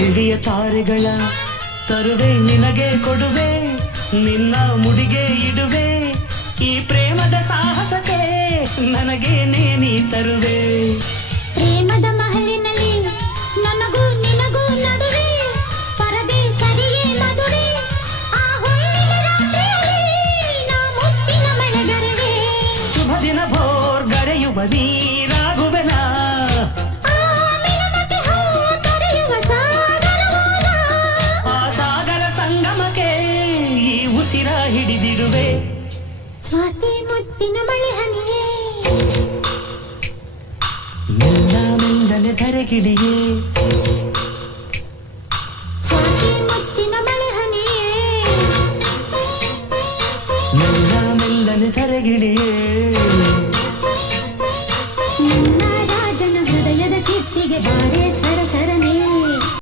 ಬೆಳ್ಳಿಯ ತಾರೆಗಳ ತರುವೆ ನಿನಗೆ ಕೊಡುವೆ, ನಿನ್ನ ಮುಡಿಗೆ ಇಡುವೆ, ಈ ಪ್ರೇಮದ ಸಾಹಸಕ್ಕೆ ನನಗೇನೇ ನೀ ತರುವೆ. ಪ್ರೇಮದ ಮಹಲಿನಲ್ಲಿ ನನಗೂ ನಿನಗೂ ನಡುವೆ ಪರದೆ ಸರಿಯೇ ಮದುವೆ, ಆ ಹುಣ್ಣಿಮೆ ರಾತ್ರಿಯಲ್ಲಿ ನಾ ಮುತ್ತಿನ ಮಳೆಗರುವೆ. ಶುಭ ದಿನ ಭೋರ್ ಗರೆಯುವ ನೀರಾಗುವೆನ, ಆ ಮಿಲನಕ್ಕೆ ಹೂ ತೊರೆಯುವ ಸಾಗರವಾದ, ಆ ಸಾಗರ ಸಂಗಮಕ್ಕೆ ಈ ಉಸಿರ ಹಿಡಿದಿಡುವೆ. ಸ್ವಾತಿ ಮುತ್ತಿನ ಮಳೆ ಹನಿಯೇ ಮೆಲ್ಲ ಮೆಲ್ಲನೆ ಧರೆಗಿಳಿಯೇ, ಸ್ವಾತಿ ಮುತ್ತಿನ ಮಳೆ ಹನಿಯೇ ಮೆಲ್ಲ ಮೆಲ್ಲನೆ ಧರೆಗಿಳಿಯೇ.